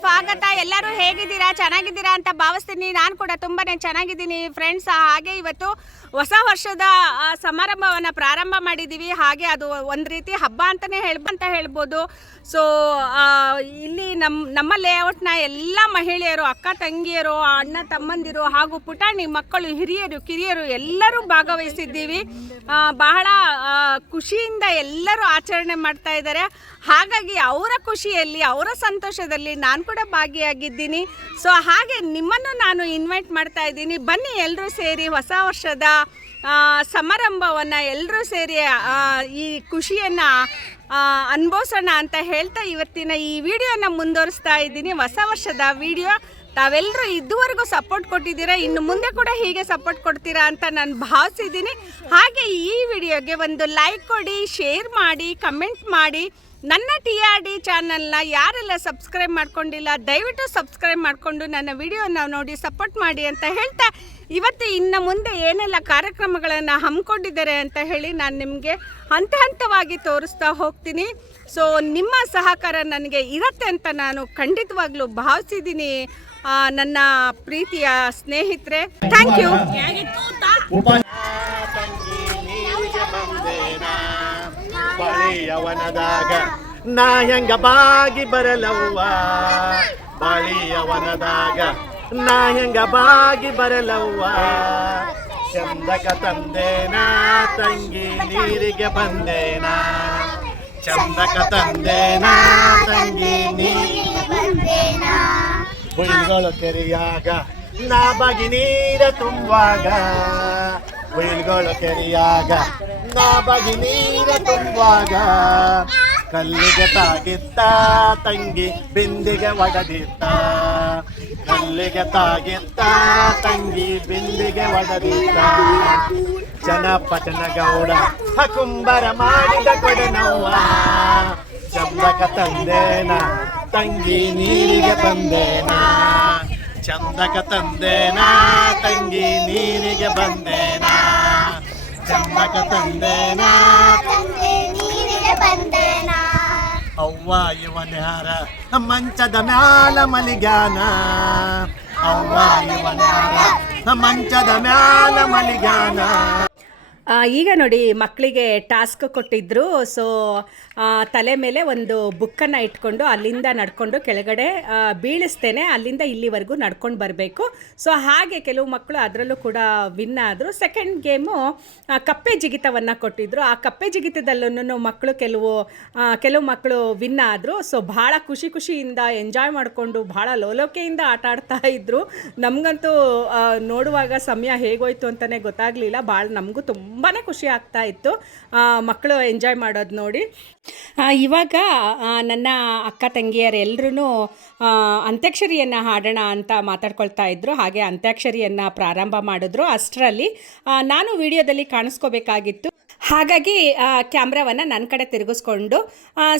ಸ್ವಾಗತ. ಎಲ್ಲರೂ ಹೇಗಿದ್ದೀರಾ? ಚೆನ್ನಾಗಿದ್ದೀರಾ ಅಂತ ಭಾವಿಸ್ತೀನಿ. ನಾನು ಕೂಡ ತುಂಬಾನೇ ಚೆನ್ನಾಗಿದ್ದೀನಿ ಫ್ರೆಂಡ್ಸ್ ಹಾಗೆ ಇವತ್ತು ಹೊಸ ವರ್ಷದ ಸಮಾರಂಭವನ್ನು ಪ್ರಾರಂಭ ಮಾಡಿದ್ದೀವಿ ಹಾಗೆ ಅದು ಒಂದು ರೀತಿ ಹಬ್ಬ ಅಂತಲೇ ಅಂತ ಹೇಳ್ಬೋದು. ಸೊ ಇಲ್ಲಿ ನಮ್ಮ ನಮ್ಮ ಲೇಔಟ್ನ ಎಲ್ಲ ಮಹಿಳೆಯರು, ಅಕ್ಕ ತಂಗಿಯರು, ಅಣ್ಣ ತಮ್ಮಂದಿರು ಹಾಗೂ ಪುಟಾಣಿ ಮಕ್ಕಳು, ಹಿರಿಯರು, ಕಿರಿಯರು ಎಲ್ಲರೂ ಭಾಗವಹಿಸಿದ್ದೀವಿ. ಬಹಳ ಖುಷಿಯಿಂದ ಎಲ್ಲರೂ ಆಚರಣೆ ಮಾಡ್ತಾ ಇದ್ದಾರೆ. ಹಾಗಾಗಿ ಅವರ ಖುಷಿಯಲ್ಲಿ, ಅವರ ಸಂತೋಷದಲ್ಲಿ ನಾನು ಕೂಡ ಭಾಗಿಯಾಗಿದ್ದೀನಿ. ಸೊ ಹಾಗೆ ನಿಮ್ಮನ್ನು ನಾನು ಇನ್ವೈಟ್ ಮಾಡ್ತಾ ಇದ್ದೀನಿ. ಬನ್ನಿ ಎಲ್ಲರೂ ಸೇರಿ ಹೊಸ ವರ್ಷದ ಸಮಾರಂಭವನ್ನು ಎಲ್ಲರೂ ಸೇರಿ ಈ ಖುಷಿಯನ್ನು ಅನುಭವಿಸೋಣ ಅಂತ ಹೇಳ್ತಾ ಇವತ್ತಿನ ಈ ವಿಡಿಯೋನ ಮುಂದುವರಿಸ್ತಾ ಇದ್ದೀನಿ. ಹೊಸ ವರ್ಷದ ವಿಡಿಯೋ. ತಾವೆಲ್ಲರೂ ಇದುವರೆಗೂ ಸಪೋರ್ಟ್ ಕೊಟ್ಟಿದ್ದೀರಾ? ಇನ್ನು ಮುಂದೆ ಕೂಡ ಹೀಗೆ ಸಪೋರ್ಟ್ ಕೊಡ್ತೀರಾ ಅಂತ ನಾನು ಭಾವಿಸಿದ್ದೀನಿ. ಹಾಗೆ ಈ ವಿಡಿಯೋಗೆ ಒಂದು ಲೈಕ್ ಕೊಡಿ ಶೇರ್ ಮಾಡಿ ಕಮೆಂಟ್ ಮಾಡಿ. ನನ್ನ ಟಿ ಆರ್ ಡಿ ಚಾನಲ್ನ ಯಾರೆಲ್ಲ ಸಬ್ಸ್ಕ್ರೈಬ್ ಮಾಡ್ಕೊಂಡಿಲ್ಲ, ದಯವಿಟ್ಟು ಸಬ್ಸ್ಕ್ರೈಬ್ ಮಾಡಿಕೊಂಡು ನನ್ನ ವಿಡಿಯೋನ ನೋಡಿ ಸಪೋರ್ಟ್ ಮಾಡಿ ಅಂತ ಹೇಳ್ತಾ, ಇವತ್ತು ಇನ್ನು ಮುಂದೆ ಏನೆಲ್ಲ ಕಾರ್ಯಕ್ರಮಗಳನ್ನು ಹಮ್ಮಿಕೊಂಡಿದ್ದಾರೆ ಅಂತ ಹೇಳಿ ನಾನು ನಿಮಗೆ ಹಂತ ಹಂತವಾಗಿ ತೋರಿಸ್ತಾ ಹೋಗ್ತೀನಿ. ಸೊ ನಿಮ್ಮ ಸಹಕಾರ ನನಗೆ ಇರತ್ತೆ ಅಂತ ನಾನು ಖಂಡಿತವಾಗ್ಲೂ ಭಾವಿಸಿದ್ದೀನಿ ನನ್ನ ಪ್ರೀತಿಯ ಸ್ನೇಹಿತರೆ. ಥ್ಯಾಂಕ್ ಯು ಬಳಿಯವನದಾಗ ನಾ ಹೆಂಗ ಬಾಗಿ ಬರಲವ್ವ? ಬಳಿಯವನದಾಗ ನಾ ಹೆಂಗ ಬಾಗಿ ಬರಲವ್ವ? ಚಂದಕ ತಂದೇನಾ, ತಂಗಿ ನೀರಿಗೆ ಬಂದೇನಾ? ಚಂದಕ ತಂದೇನಾ, ತಂಗಿ ನೀರಿಗೆ ಕೆರೆಯಾಗ ನಾ ಬಾಗಿ ನೀರ ತುಂಬುವಾಗ ಹುಯಿಲ್ಗಳು ಕೆರೆಯಾಗ ನಾ ಬಾಗಿ ನೀರ ತುಂಬುವಾಗ ಕಲ್ಲಿಗೆ ತಾಗಿತ್ತ, ತಂಗಿ ಬಿಂದಿಗೆ ಒಡೆದಿತ್ತ. ಕಲ್ಲಿಗೆ ತಾಗಿತ್ತ, ತಂಗಿ ಬಿಂದಿಗೆ ಒಡೆದಿತ್ತ. ಜನಪಟನ ಗೌಡ ಕುಂಬರ ಮಾಡಿದ ಕೊಡನವ್ವ. ಚಂದಕ ತಂದೇನ, ತಂಗಿ ನೀರಿಗೆ ಬಂದೇನ. ಚಂದಕ ತಂದೇನ, ತಂಗಿ ನೀರಿಗೆ ಬಂದೇನ. ಚಂದಕ ತಂದೇನ ಅವ್ವ ಇವನ್ಯಾರ ಮಂಚದ ಮ್ಯಾಲ ಮಲಿಗಾನ ಅವ್ವ ಇವನ್ಯಾರ ಮಂಚದ ಮ್ಯಾಲ ಮಲಿಗಾನ ಆ, ಈಗ ನೋಡಿ ಮಕ್ಕಳಿಗೆ ಟಾಸ್ಕ್ ಕೊಟ್ಟಿದ್ರು. ಸೊ ತಲೆ ಮೇಲೆ ಒಂದು ಬುಕ್ಕನ್ನು ಇಟ್ಕೊಂಡು ಅಲ್ಲಿಂದ ನಡ್ಕೊಂಡು ಕೆಳಗಡೆ ಬೀಳಿಸ್ತೇನೆ. ಅಲ್ಲಿಂದ ಇಲ್ಲಿವರೆಗೂ ನಡ್ಕೊಂಡು ಬರಬೇಕು. ಸೊ ಹಾಗೆ ಕೆಲವು ಮಕ್ಕಳು ಅದರಲ್ಲೂ ಕೂಡ ವಿನ್ ಆದರು. ಸೆಕೆಂಡ್ ಗೇಮು ಕಪ್ಪೆ ಜಿಗಿತವನ್ನು ಕೊಟ್ಟಿದ್ರು. ಆ ಕಪ್ಪೆ ಜಿಗಿತದಲ್ಲೂ ಮಕ್ಕಳು ಕೆಲವು ಕೆಲವು ಮಕ್ಕಳು ವಿನ್ ಆದರು. ಸೊ ಭಾಳ ಖುಷಿ ಖುಷಿಯಿಂದ ಎಂಜಾಯ್ ಮಾಡಿಕೊಂಡು ಭಾಳ ಲೋಲೋಕೆಯಿಂದ ಆಟ ಆಡ್ತಾ ಇದ್ರು. ನಮಗಂತೂ ನೋಡುವಾಗ ಸಮಯ ಹೇಗೋಯ್ತು ಅಂತಲೇ ಗೊತ್ತಾಗಲಿಲ್ಲ. ಭಾಳ ನಮಗೂ ತುಂಬಾ ಖುಷಿ ಆಗ್ತಾ ಇತ್ತು. ಮಕ್ಕಳು ಎಂಜಾಯ್ ಮಾಡೋದು ನೋಡಿ. ಇವಾಗ ನನ್ನ ಅಕ್ಕ ತಂಗಿಯರೆಲ್ಲರೂ ಅಂತ್ಯಾಕ್ಷರಿಯನ್ನು ಹಾಡೋಣ ಅಂತ ಮಾತಾಡ್ಕೊಳ್ತಾ ಇದ್ದರು ಹಾಗೆ ಅಂತ್ಯಾಕ್ಷರಿಯನ್ನು ಪ್ರಾರಂಭ ಮಾಡಿದ್ರು ಅಷ್ಟರಲ್ಲಿ. ನಾನು ವಿಡಿಯೋದಲ್ಲಿ ಕಾಣಿಸ್ಕೋಬೇಕಾಗಿತ್ತು. ಹಾಗಾಗಿ ಕ್ಯಾಮ್ರಾವನ್ನು ನನ್ನ ಕಡೆ ತಿರುಗಿಸ್ಕೊಂಡು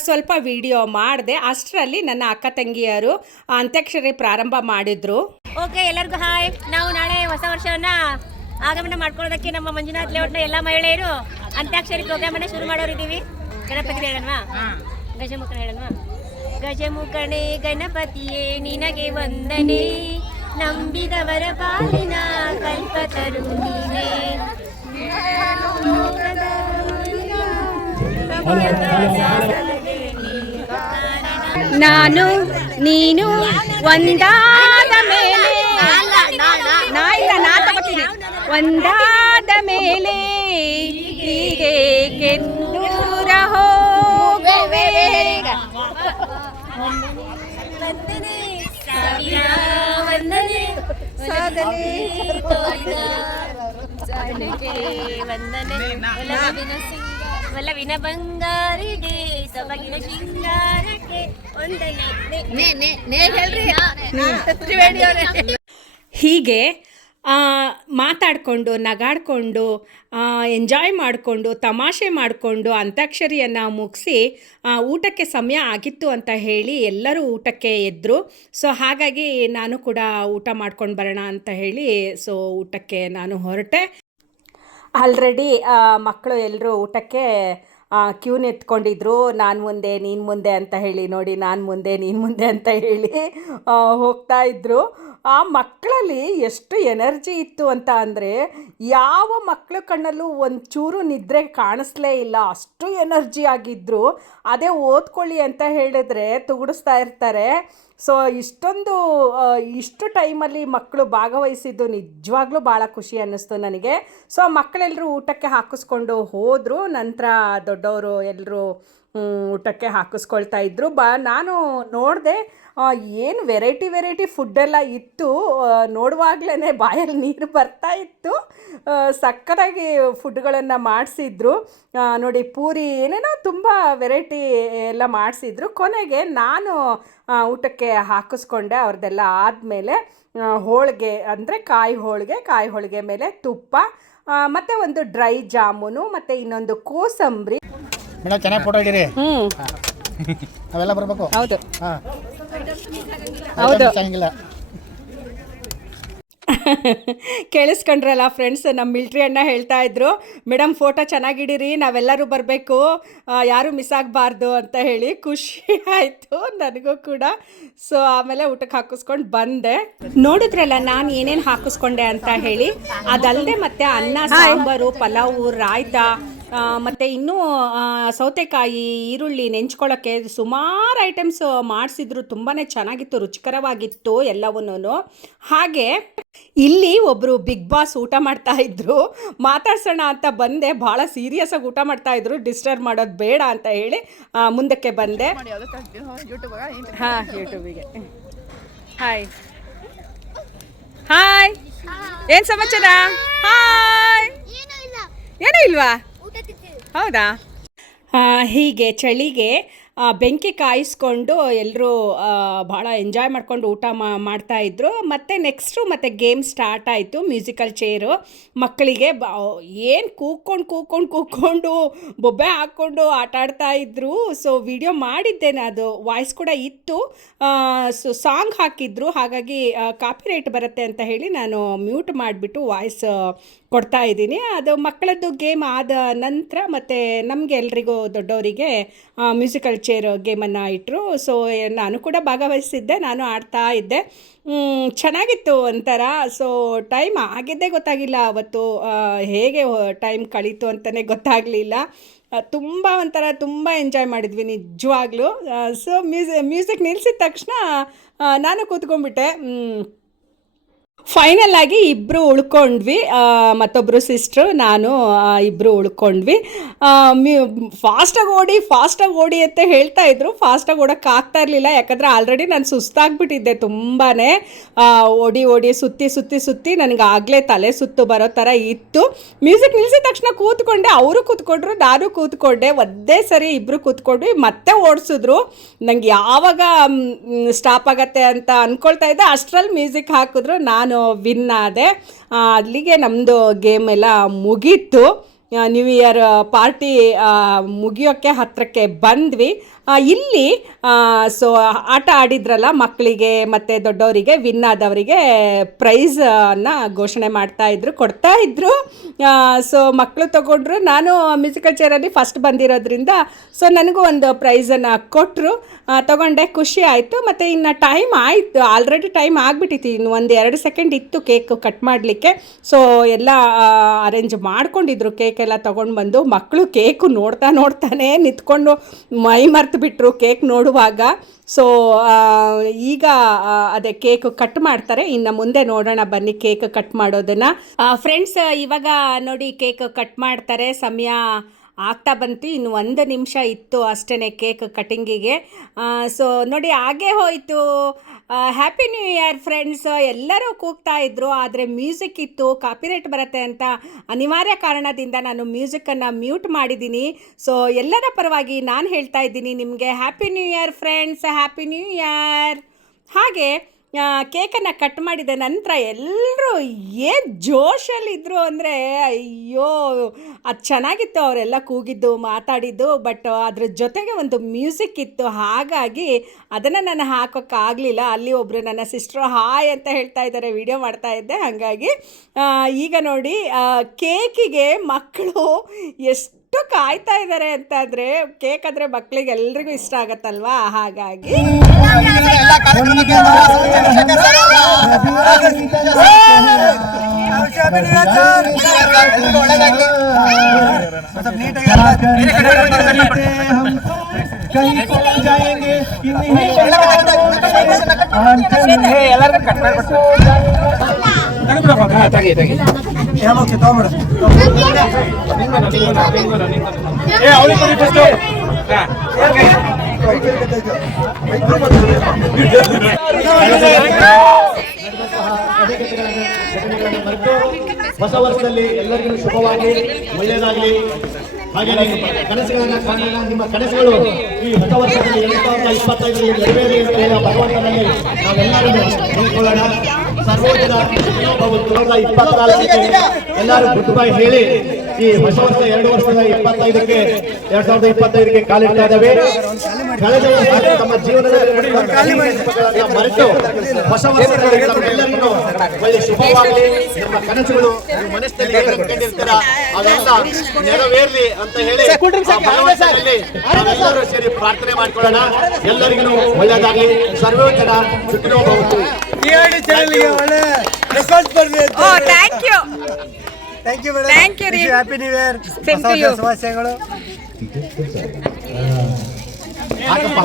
ಸ್ವಲ್ಪ ವಿಡಿಯೋ ಮಾಡಿದೆ. ಅಷ್ಟರಲ್ಲಿ ನನ್ನ ಅಕ್ಕ ತಂಗಿಯರು ಅಂತ್ಯಾಕ್ಷರಿ ಪ್ರಾರಂಭ ಮಾಡಿದ್ರು. ಓಕೆ, ಎಲ್ಲರಿಗೂ ಹಾಯ್. ನಾವು ನಾಳೆ ಹೊಸ ವರ್ಷವನ್ನ ಆಗಮನ ಮಾಡ್ಕೊಳ್ಳೋದಕ್ಕೆ ನಮ್ಮ ಮಂಜುನಾಥ್ ಲೇಔಟ್ನ ಎಲ್ಲ ಮಹಿಳೆಯರು ಅಂತ್ಯಾಕ್ಷರಿ ಪ್ರೋಗ್ರಾಮ್ ಅನ್ನ ಶುರು ಮಾಡೋರಿದ್ದೀವಿ. ಗಣಪತಿ ಹೇಳಣ್ವಾ ಗಜಮುಖನ ಹೇಳಲ್ವಾ? ಗಜಮುಖಣೆ ಗಣಪತಿಯೇ ನಿನಗೆ ವಂದನೆ. ನಂಬಿದವರ ಪಾಲಿನ ಕಲ್ಪತರು ನೀನೇ. ನಾನು ನೀನು ಒಂದಾದ ಮೇಲೆ. ನಾ ಇಲ್ಲ ನಾ ತಗೋತೀನಿ ಒಂದಾದ ಮೇಲೆ ಹೀಗೆ ಕೆಂದೂರ ಹೋಗುವೆ ಸಾಧನೆ ಒಲವಿನ ಬಂಗಾರಿಗೆ ಸೊಬಗಿನ ಶೃಂಗಾರಕ್ಕೆ ವಂದನೆ. ಹೀಗೆ ಮಾತಾಡಿಕೊಂಡು, ನಗಾಡಿಕೊಂಡು ಎಂಜಾಯ್ ಮಾಡಿಕೊಂಡು, ತಮಾಷೆ ಮಾಡಿಕೊಂಡು ಅಂತ್ಯಾಕ್ಷರಿಯನ್ನು ಮುಗಿಸಿ ಊಟಕ್ಕೆ ಸಮಯ ಆಗಿತ್ತು ಅಂತ ಹೇಳಿ ಎಲ್ಲರೂ ಊಟಕ್ಕೆ ಎದ್ದರು ಸೊ ಹಾಗಾಗಿ ನಾನು ಕೂಡ ಊಟ ಮಾಡ್ಕೊಂಡು ಬರೋಣ ಅಂತ ಹೇಳಿ ಸೊ ಊಟಕ್ಕೆ ನಾನು ಹೊರಟೆ. ಆಲ್ರೆಡಿ ಮಕ್ಕಳು ಎಲ್ಲರೂ ಊಟಕ್ಕೆ ಕ್ಯೂ ನಿಂತ್ಕೊಂಡಿದ್ರು. ನಾನು ಮುಂದೆ, ನೀನು ಮುಂದೆ ಅಂತ ಹೇಳಿ, ನೋಡಿ, ನಾನು ಮುಂದೆ, ನೀನು ಮುಂದೆ ಅಂತ ಹೇಳಿ ಹೋಗ್ತಾ ಇದ್ರು. ಆ ಮಕ್ಕಳಲ್ಲಿ ಎಷ್ಟು ಎನರ್ಜಿ ಇತ್ತು ಅಂತ ಅಂದರೆ ಯಾವ ಮಕ್ಕಳ ಕಣ್ಣಲ್ಲೂ ಒಂಚೂರು ಚೂರು ನಿದ್ರೆ ಕಾಣಿಸ್ಲೇ ಇಲ್ಲ. ಅಷ್ಟು ಎನರ್ಜಿ ಆಗಿದ್ದರು ಅದೇ ಓದ್ಕೊಳ್ಳಿ ಅಂತ ಹೇಳಿದ್ರೆ ತುಗುಡಿಸ್ತಾ ಇರ್ತಾರೆ. ಸೊ, ಇಷ್ಟೊಂದು ಇಷ್ಟು ಟೈಮಲ್ಲಿ ಮಕ್ಕಳು ಭಾಗವಹಿಸಿದ್ದು ನಿಜವಾಗ್ಲೂ ಭಾಳ ಖುಷಿ ಅನ್ನಿಸ್ತು ನನಗೆ. ಸೊ ಮಕ್ಕಳೆಲ್ಲರೂ ಊಟಕ್ಕೆ ಹಾಕಿಸ್ಕೊಂಡು ಹೋದರು. ನಂತರ ದೊಡ್ಡವರು ಎಲ್ಲರೂ ಊಟಕ್ಕೆ ಹಾಕಿಸ್ಕೊಳ್ತಾ ಇದ್ರು. ಬ, ನಾನು ನೋಡಿದೆ ಏನು ವೆರೈಟಿ ವೆರೈಟಿ ಫುಡ್ಡೆಲ್ಲ ಇತ್ತು. ನೋಡುವಾಗ್ಲೇ ಬಾಯಲ್ಲಿ ನೀರು ಬರ್ತಾ ಇತ್ತು. ಸಕ್ಕತ್ತಾಗಿ ಫುಡ್ಗಳನ್ನು ಮಾಡಿಸಿದ್ರು. ನೋಡಿ, ಪೂರಿ ಏನೇನೋ ತುಂಬ ವೆರೈಟಿ ಎಲ್ಲ ಮಾಡಿಸಿದ್ರು. ಕೊನೆಗೆ ನಾನು ಊಟಕ್ಕೆ ಹಾಕಿಸ್ಕೊಂಡೆ ಅವ್ರದ್ದೆಲ್ಲ ಆದಮೇಲೆ ಹೋಳಿಗೆ ಅಂದರೆ ಕಾಯಿ ಹೋಳಿಗೆ ಕಾಯಿ ಹೋಳಿಗೆ ಮೇಲೆ ತುಪ್ಪ ಮತ್ತೆ ಒಂದು ಡ್ರೈ ಜಾಮೂನು, ಮತ್ತು ಇನ್ನೊಂದು ಕೋಸಂಬರಿ. ಮೇಡಮ್ ಚೆನ್ನಾಗಿ ಫೋಟೋ ಹಿಡೀರಿ ಹ್ಞೂ ಅವೆಲ್ಲ ಬರಬೇಕು? ಹೌದು. ಹಾಂ. ಹೌದು. ಕೇಳಿಸ್ಕೊಂಡ್ರಲ್ಲ ಫ್ರೆಂಡ್ಸ್ ನಮ್ಮ ಮಿಲ್ಟ್ರಿ ಅಣ್ಣ ಹೇಳ್ತಾ ಇದ್ರು ಮೇಡಮ್ ಫೋಟೋ ಚೆನ್ನಾಗಿಡೀರಿ ನಾವೆಲ್ಲರೂ ಬರಬೇಕು. ಯಾರೂ ಮಿಸ್ ಆಗಬಾರ್ದು ಅಂತ ಹೇಳಿ ಖುಷಿ ಆಯಿತು ನನಗೂ ಕೂಡ. ಸೊ ಆಮೇಲೆ ಊಟಕ್ಕೆ ಹಾಕಿಸ್ಕೊಂಡು ಬಂದೆ. ನೋಡಿದ್ರಲ್ಲ ನಾನು ಏನೇನು ಹಾಕಿಸ್ಕೊಂಡೆ ಅಂತ ಹೇಳಿ? ಅದಲ್ಲದೆ ಮತ್ತೆ ಅನ್ನ ಸಾಂಬಾರು ಪಲಾವು ರಾಯ್ತ ಮತ್ತೆ ಇನ್ನೂ ಸೌತೆಕಾಯಿ ಈರುಳ್ಳಿ ನೆಂಚ್ಕೊಳ್ಳೋಕ್ಕೆ ಸುಮಾರು ಐಟಮ್ಸ್ ಮಾಡಿಸಿದ್ರು. ತುಂಬಾ ಚೆನ್ನಾಗಿತ್ತು ರುಚಿಕರವಾಗಿತ್ತು ಎಲ್ಲವನ್ನೂ. ಹಾಗೆ ಇಲ್ಲಿ ಒಬ್ಬರು ಬಿಗ್ ಬಾಸ್ ಊಟ ಮಾಡ್ತಾ ಇದ್ರು. ಮಾತಾಡ್ಸೋಣ ಅಂತ ಬಂದೆ. ಭಾಳ ಸೀರಿಯಸ್ ಆಗಿ ಊಟ ಮಾಡ್ತಾ ಇದ್ರು. ಡಿಸ್ಟರ್ಬ್ ಮಾಡೋದು ಬೇಡ ಅಂತ ಹೇಳಿ ಮುಂದಕ್ಕೆ ಬಂದೆ. ಹಾಂ ಯೂಟ್ಯೂಬಿಗೆ ಹಾಯ್ ಹಾಯ್ ಏನು ಸಮಾಚಾರ? ಹಾಯ್ ಏನೂ ಇಲ್ವಾ? ಹೌದಾ? ಹೀಗೆ ಚಳಿಗೆ ಬೆಂಕಿ ಕಾಯಿಸ್ಕೊಂಡು ಎಲ್ಲರೂ ಭಾಳ ಎಂಜಾಯ್ ಮಾಡ್ಕೊಂಡು ಊಟ ಮಾಡ್ತಾ ಇದ್ರು. ಮತ್ತು ನೆಕ್ಸ್ಟು ಮತ್ತು ಗೇಮ್ ಸ್ಟಾರ್ಟ್ ಆಯಿತು ಮ್ಯೂಸಿಕಲ್ ಚೇರು ಮಕ್ಕಳಿಗೆ ಏನು ಕೂಕ್ಕೊಂಡು ಕೂಕ್ಕೊಂಡು ಕೂಕ್ಕೊಂಡು ಬೊಬ್ಬೆ ಹಾಕ್ಕೊಂಡು ಆಟ ಆಡ್ತಾ ಇದ್ರು. ಸೊ ವಿಡಿಯೋ ಮಾಡಿದ್ದೇನೆ ಅದು. ವಾಯ್ಸ್ ಕೂಡ ಇತ್ತು. ಸೊ ಸಾಂಗ್ ಹಾಕಿದ್ರು. ಹಾಗಾಗಿ ಕಾಪಿ ರೈಟ್ ಬರುತ್ತೆ ಅಂತ ಹೇಳಿ ನಾನು ಮ್ಯೂಟ್ ಮಾಡಿಬಿಟ್ಟು ವಾಯ್ಸ್ ಕೊಡ್ತಾ ಇದ್ದೀನಿ. ಅದು ಮಕ್ಕಳದ್ದು ಗೇಮ್ ಆದ ನಂತರ ಮತ್ತು ನಮಗೆ ಎಲ್ರಿಗೂ, ದೊಡ್ಡವರಿಗೆ ಮ್ಯೂಸಿಕಲ್ ಚೇರ್ ಗೇಮನ್ನು ಇಟ್ಟರು ಸೊ ನಾನು ಕೂಡ ಭಾಗವಹಿಸಿದ್ದೆ, ನಾನು ಆಡ್ತಾ ಇದ್ದೆ. ಚೆನ್ನಾಗಿತ್ತು ಒಂಥರ. ಸೊ ಟೈಮ್ ಆಗಿದ್ದೇ ಗೊತ್ತಾಗಿಲ್ಲ ಅವತ್ತು. ಹೇಗೆ ಟೈಮ್ ಕಳೀತು ಅಂತಲೇ ಗೊತ್ತಾಗಲಿಲ್ಲ. ತುಂಬ ಒಂಥರ, ತುಂಬ ಎಂಜಾಯ್ ಮಾಡಿದ್ವಿ ನಿಜವಾಗ್ಲೂ. ಸೊ ಮ್ಯೂಸಿ, ಮ್ಯೂಸಿಕ್ ನಿಲ್ಲಿಸಿದ ತಕ್ಷಣ ನಾನು ಕೂತ್ಕೊಂಡ್ಬಿಟ್ಟೆ. ಫೈನಲ್ ಆಗಿ ಇಬ್ಬರು ಉಳ್ಕೊಂಡ್ವಿ. ಮತ್ತೊಬ್ಬರು ಸಿಸ್ಟ್ರು ನಾನು ಇಬ್ಬರು ಉಳ್ಕೊಂಡ್ವಿ. ಫಾಸ್ಟಾಗಿ ಓಡಿ ಫಾಸ್ಟಾಗಿ ಓಡಿ ಅಂತ ಹೇಳ್ತಾ ಇದ್ರು. ಫಾಸ್ಟಾಗಿ ಓಡೋಕ್ಕಾಗ್ತಾ ಇರಲಿಲ್ಲ. ಯಾಕಂದರೆ ಆಲ್ರೆಡಿ ನಾನು ಸುಸ್ತಾಗ್ಬಿಟ್ಟಿದ್ದೆ ತುಂಬಾ ಓಡಿ ಓಡಿ, ಸುತ್ತಿ ಸುತ್ತಿ ಸುತ್ತಿ ನನಗೆ ಆಗಲೇ ತಲೆ ಸುತ್ತು ಬರೋ ಥರ ಇತ್ತು. ಮ್ಯೂಸಿಕ್ ನಿಲ್ಲಿಸಿದ ತಕ್ಷಣ ಕೂತ್ಕೊಂಡೆ. ಅವರು ಕೂತ್ಕೊಂಡ್ರು, ನಾನು ಕೂತ್ಕೊಂಡೆ. ಒಂದೇ ಸರಿ ಇಬ್ಬರು ಕೂತ್ಕೊಂಡ್ವಿ. ಮತ್ತೆ ಓಡಿಸಿದ್ರು. ನಂಗೆ ಯಾವಾಗ ಸ್ಟಾಪ್ ಆಗತ್ತೆ ಅಂತ ಅಂದ್ಕೊಳ್ತಾ ಇದ್ದೆ. ಅಷ್ಟರಲ್ಲಿ ಮ್ಯೂಸಿಕ್ ಹಾಕಿದ್ರು. ನಾನು ವಿನ್ ಆದೆ. ಅಲ್ಲಿಗೆ ನಮ್ಮದು ಗೇಮ್ ಎಲ್ಲ ಮುಗೀತು. ನ್ಯೂ ಇಯರ್ ಪಾರ್ಟಿ ಮುಗಿಯೋಕ್ಕೆ ಹತ್ತಿರಕ್ಕೆ ಬಂದ್ವಿ. ಇಲ್ಲಿ ಸೊ ಆಟ ಆಡಿದ್ರಲ್ಲ ಮಕ್ಕಳಿಗೆ ಮತ್ತು ದೊಡ್ಡವರಿಗೆ, ವಿನ್ ಆದವರಿಗೆ ಪ್ರೈಸನ್ನು ಘೋಷಣೆ ಮಾಡ್ತಾ ಇದ್ರು, ಕೊಡ್ತಾ ಇದ್ರು. ಸೊ ಮಕ್ಕಳು ತಗೊಂಡ್ರು. ನಾನು ಮ್ಯೂಸಿಕಲ್ ಚೇರಲ್ಲಿ ಫಸ್ಟ್ ಬಂದಿರೋದ್ರಿಂದ ಸೊ ನನಗೂ ಒಂದು ಪ್ರೈಸನ್ನು ಕೊಟ್ಟರು ತಗೊಂಡೆ, ಖುಷಿ ಆಯಿತು. ಮತ್ತು ಇನ್ನು ಟೈಮ್ ಆಯಿತು. ಆಲ್ರೆಡಿ ಟೈಮ್ ಆಗಿಬಿಟ್ಟಿತ್ತು. ಇನ್ನು ಒಂದು ಎರಡು ಸೆಕೆಂಡ್ ಇತ್ತು ಕೇಕ್ ಕಟ್ ಮಾಡಲಿಕ್ಕೆ. ಸೊ ಎಲ್ಲ ಅರೇಂಜ್ ಮಾಡ್ಕೊಂಡಿದ್ರು. ಕೇಕೆಲ್ಲ ತೊಗೊಂಡು ಬಂದು ಮಕ್ಕಳು ಕೇಕು ನೋಡ್ತಾ ನೋಡ್ತಾನೆ ನಿಂತ್ಕೊಂಡು ಮೈ ಮರ್ತು ಬಿಟ್ಟರು ಕೇಕ್ ನೋಡುವಾಗ. ಸೊ ಈಗ ಅದೇ ಕೇಕ್ ಕಟ್ ಮಾಡ್ತಾರೆ. ಇನ್ನು ಮುಂದೆ ನೋಡೋಣ ಬನ್ನಿ ಕೇಕ್ ಕಟ್ ಮಾಡೋದನ್ನು. ಫ್ರೆಂಡ್ಸ್ ಇವಾಗ ನೋಡಿ ಕೇಕ್ ಕಟ್ ಮಾಡ್ತಾರೆ. ಸಮಯ ಆಗ್ತಾ ಬಂತು. ಇನ್ನು ಒಂದು ನಿಮಿಷ ಇತ್ತು ಅಷ್ಟೇ ಕೇಕ್ ಕಟಿಂಗಿಗೆ ಸೊ ನೋಡಿ, ಹಾಗೇ ಹೋಯಿತು. ಹ್ಯಾಪಿ ನ್ಯೂ ಇಯರ್ ಫ್ರೆಂಡ್ಸ್ ಎಲ್ಲರೂ ಕೂಗ್ತಾ ಇದ್ರು, ಆದರೆ ಮ್ಯೂಸಿಕ್ ಇತ್ತು ಕಾಪಿರೈಟ್ ಬರುತ್ತೆ ಅಂತ ಅನಿವಾರ್ಯ ಕಾರಣದಿಂದ ನಾನು ಮ್ಯೂಸಿಕ್ಕನ್ನು ಮ್ಯೂಟ್ ಮಾಡಿದ್ದೀನಿ. ಸೊ ಎಲ್ಲರ ಪರವಾಗಿ ನಾನು ಹೇಳ್ತಾ ಇದ್ದೀನಿ ನಿಮಗೆ happy new year friends happy new year ಹಾಗೆ ಕೇಕನ್ನು ಕಟ್ ಮಾಡಿದ ನಂತರ ಎಲ್ಲರೂ ಏನು ಜೋಶಲ್ಲಿದ್ದರು ಅಂದರೆ, ಅಯ್ಯೋ, ಅದು ಚೆನ್ನಾಗಿತ್ತು, ಅವರೆಲ್ಲ ಕೂಗಿದ್ದು, ಮಾತಾಡಿದ್ದು ಬಟ್ ಅದ್ರ ಜೊತೆಗೆ ಒಂದು ಮ್ಯೂಸಿಕ್ ಇತ್ತು. ಹಾಗಾಗಿ ಅದನ್ನು ನಾನು ಹಾಕೋಕ್ಕಾಗಲಿಲ್ಲ ಅಲ್ಲಿ ಒಬ್ಬರು ನನ್ನ ಸಿಸ್ಟ್ರು, ಹಾಯ್ ಅಂತ ಹೇಳ್ತಾ ಇದ್ದಾರೆ, ವಿಡಿಯೋ ಮಾಡ್ತಾ ಇದ್ದೆ. ಹಾಗಾಗಿ ಈಗ ನೋಡಿ ಕೇಕಿಗೆ ಮಕ್ಕಳು ಎಷ್ಟು ಇಷ್ಟು ಕಾಯ್ತಾ ಇದ್ದಾರೆ ಅಂತಂದ್ರೆ ಕೇಕ್ ಅಂದ್ರೆ ಮಕ್ಳಿಗೆ ಎಲ್ರಿಗೂ ಇಷ್ಟ ಆಗತ್ತಲ್ವಾ? ಹಾಗಾಗಿ ಹೊಸ ವರ್ಷದಲ್ಲಿ ಎಲ್ಲರಿಗೂ ಶುಭವಾಗಿ ಒಳ್ಳೆಯದಾಗಲಿ. ಹಾಗೆ ಕನಸುಗಳನ್ನ ಕಾಣೋಣ. ನಿಮ್ಮ ಕನಸುಗಳು ಈ ಹೊಸ ವರ್ಷದಲ್ಲಿ ಎರಡು ಸಾವಿರದ ಇಪ್ಪತ್ತೈದರಲ್ಲಿ ನೆರವೇರಿ ಅಂತ ಹೇಳೋ ಭಗವಂತನಲ್ಲಿ ನಾವೆಲ್ಲರೂ ಹೇಳ್ಕೊಳ್ಳೋಣ ಸರ್ವೋದರ ಭವತ್ತು. ನೂರ ಇಪ್ಪತ್ನಾಲ್ಕು ಎಲ್ಲರೂ ಗುಡ್ ಬೈ ಹೇಳಿ ಈ ಹೊಸ ವರ್ಷ ಎರಡು ವರ್ಷದ ಇಪ್ಪತ್ತೈದಕ್ಕೆ ಎರಡ್ ಸಾವಿರದ ಇಪ್ಪತ್ತೈದಕ್ಕೆ ಕಾಲಿಡ್ತಾ ಇದ್ದಾವೆ. ಕಳೆದ ವರ್ಷ ತಮ್ಮ ಜೀವನದಲ್ಲಿ ಮರೆತು ಹೊಸ ವರ್ಷದಲ್ಲಿ ತಮ್ಮೆಲ್ಲರಿಗೂ ಒಳ್ಳೆ ಶುಭವಾಗಲಿ. ನಿಮ್ಮ ಕನಸುಗಳು ನಿಮ್ಮ ಮನಸ್ಸಿನಲ್ಲಿ ಏನು ಅಂದ್ಕೊಂಡಿರ್ತೀರ ಅವೆಲ್ಲ ನೆರವೇರ್ಲಿ ಅಂತ ಹೇಳಿ ನಾವೆಲ್ಲರೂ ಸೇರಿ ಪ್ರಾರ್ಥನೆ ಮಾಡ್ಕೊಳ್ಳೋಣ. ಎಲ್ಲರಿಗೂ ಒಳ್ಳೆಯದಾಗಲಿ. ಸರ್ವೇ ಜನ ಸುಖಿನೋ ಭವತು ಓ thank you thank you madam Thank you ರೀ. Happy new year Same to you. ಶುಭಾಶಯಗಳು ಹಾಕಪ್ಪ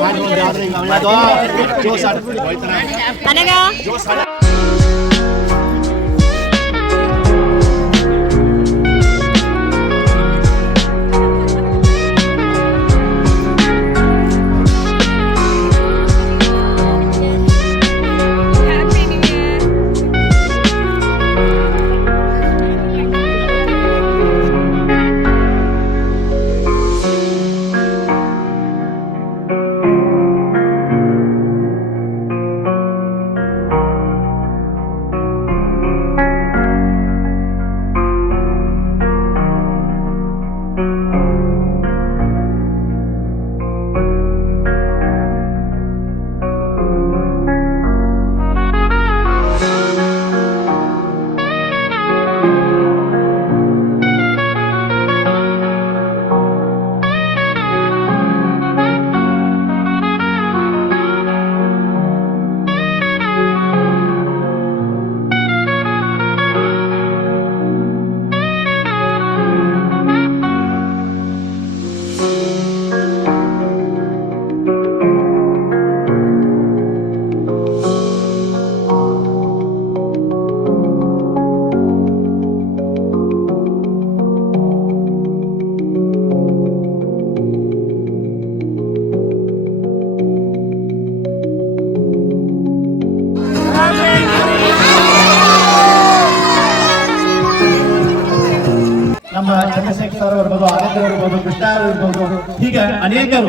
ಸರ್ ಇರ್ಬೋದು ಆನಂದ್ ಇರ್ಬೋದು ಕೃಷ್ಣ ಇರ್ಬೋದು, ಹೀಗೆ ಅನೇಕರು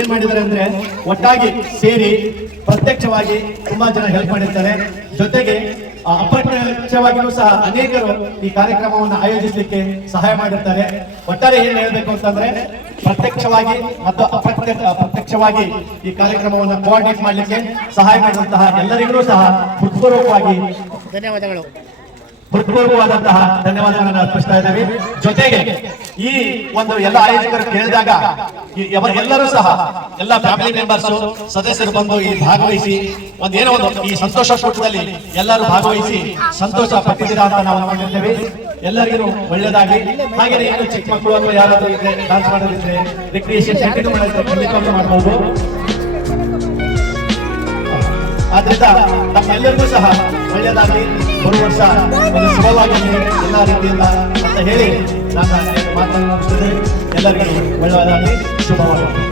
ಏನ್ ಮಾಡಿದ್ದಾರೆ ಅಂದ್ರೆ ಒಟ್ಟಾಗಿ ಸೇರಿ ಪ್ರತ್ಯಕ್ಷವಾಗಿ ತುಂಬಾ ಜನ ಹೆಲ್ಪ್ ಮಾಡಿರ್ತಾರೆ. ಜೊತೆಗೆ ಅಪ್ರತ್ಯಕ್ಷವಾಗಿಯೂ ಸಹ ಅನೇಕರು ಈ ಕಾರ್ಯಕ್ರಮವನ್ನು ಆಯೋಜಿಸಲಿಕ್ಕೆ ಸಹಾಯ ಮಾಡಿರ್ತಾರೆ. ಒಟ್ಟಾರೆ ಏನ್ ಹೇಳ್ಬೇಕು ಅಂತಂದ್ರೆ, ಪ್ರತ್ಯಕ್ಷವಾಗಿ ಮತ್ತು ಪ್ರತ್ಯಕ್ಷವಾಗಿ ಈ ಕಾರ್ಯಕ್ರಮವನ್ನು ಕೋಆರ್ಡಿನೇಟ್ ಮಾಡಲಿಕ್ಕೆ ಸಹಾಯ ಮಾಡಿದಂತಹ ಎಲ್ಲರಿಗೂ ಸಹ ಹೃತ್ಪೂರ್ವಕವಾಗಿ ಧನ್ಯವಾದಗಳು. ಹೃತ್ಪೂರ್ವವಾದಂತಹ ಧನ್ಯವಾದಗಳನ್ನು ಅರ್ಪಿಸ್ತಾ ಇದ್ದೇವೆ. ಜೊತೆಗೆ ಈ ಒಂದು ಎಲ್ಲ ಆಯೋಜಕರು ಕೇಳಿದಾಗ ಎಲ್ಲರೂ ಸಹ, ಎಲ್ಲ ಫ್ಯಾಮಿಲಿ ಮೆಂಬರ್ಸ್ ಸದಸ್ಯರು ಬಂದು ಈ ಭಾಗವಹಿಸಿ ಒಂದೇನೋ ಒಂದು ಈ ಸಂತೋಷ ಕೂಟದಲ್ಲಿ ಎಲ್ಲರೂ ಭಾಗವಹಿಸಿ ಸಂತೋಷ ಪಟ್ಟಿದ್ದೀರಾ ಅಂತ ನಾವು ಅನ್ಕೊಂಡಿದ್ದೇವೆ ಎಲ್ಲರಿಗೂ ಒಳ್ಳೇದಾಗಿ ಹಾಗೆ ಇನ್ನು ಚಿಕ್ಕ ಮಕ್ಕಳು ಅಥವಾ ಯಾರಾದರೂ ಇದ್ರೆ ಡಾನ್ಸ್ ಮಾಡೋದಿದ್ರೆ ರಿಕ್ರಿಯೇಷನ್ ಮಾಡಬಹುದು ಆದ್ರಿಂದ ತಮ್ಮೆಲ್ಲರಿಗೂ ಸಹ ಒಳ್ಳೆಯದಾಗಿ ಬರುವ ವರ್ಷ ಒಂದು ಶುಭವಾಗಿ ಎಲ್ಲ ರೀತಿಯಿಂದ ಅಂತ ಹೇಳಿ ನನ್ನ ಮಾತನ್ನು ಮುಗಿಸ್ತೇನೆ ಎಲ್ಲರಿಗೂ ಒಳ್ಳೆಯದಾಗಲಿ ಶುಭವಾಗಲಿ